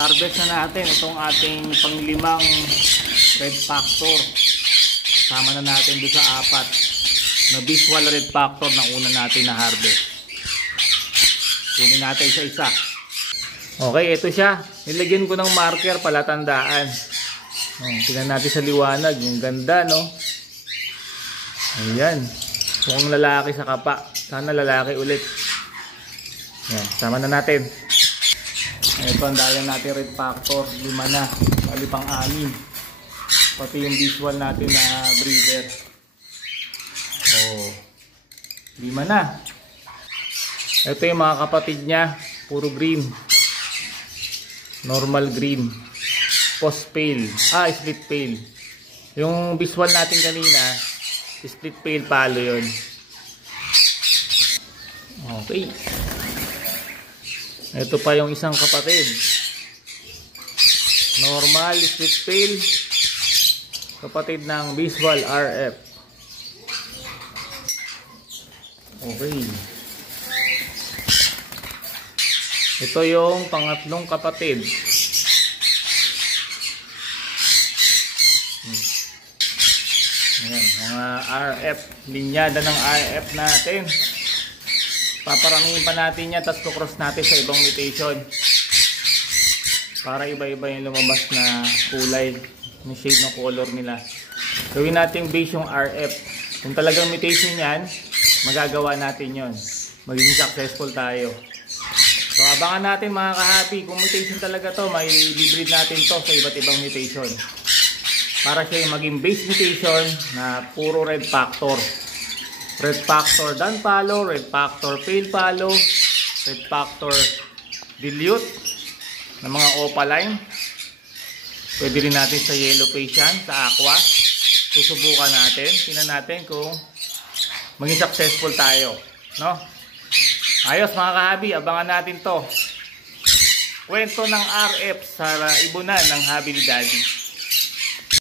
Harvest na natin itong ating panglimang red factor. Sama na natin doon sa apat na visual red factor na una natin na harvest. Kunin natin isa-isa. Okay, ito siya. Nilagyan ko ng marker palatandaan. Tingnan natin sa liwanag. Yung ganda, no? Ayan. Mukhang lalaki sa kapa. Sana lalaki ulit. Ayan, sama na natin. Ito ang dahil natin red factor. 5 na. Bali pang 6. Pati yung visual natin na breeder. 5 na. Ito yung mga kapatid niya. Puro green. Normal green. Post pale. Split pale. Yung visual natin kanina, split pale palo yun. Okay. Ito pa yung isang kapatid. Normal split pale. Kapatid ng visual RF. Okay. Ito yung pangatlong kapatid. Ayan, mga RF. Linyada ng RF natin. Paparamihin pa natin yan, tapos cross natin sa ibang mutation. Para iba-iba yung lumabas na kulay, yung shade ng color nila. Gawin natin base yung RF. Kung talagang mutation yan, magagawa natin yon. Magiging successful tayo. So abangan natin mga kahapi, kung mutation talaga to, may hybrid natin to sa iba't ibang mutation. Para siya yung maging base mutation na puro red factor. Red factor dan palo, red factor pale palo, red factor dilute na mga opaline. Pwede rin natin sa yellow face yan, sa aqua. Susubukan natin, tingnan natin kung maging successful tayo, no? Ayos mga kahabi, abangan natin to. Kwento ng RF sa ibunan ng Habi ni Daddy.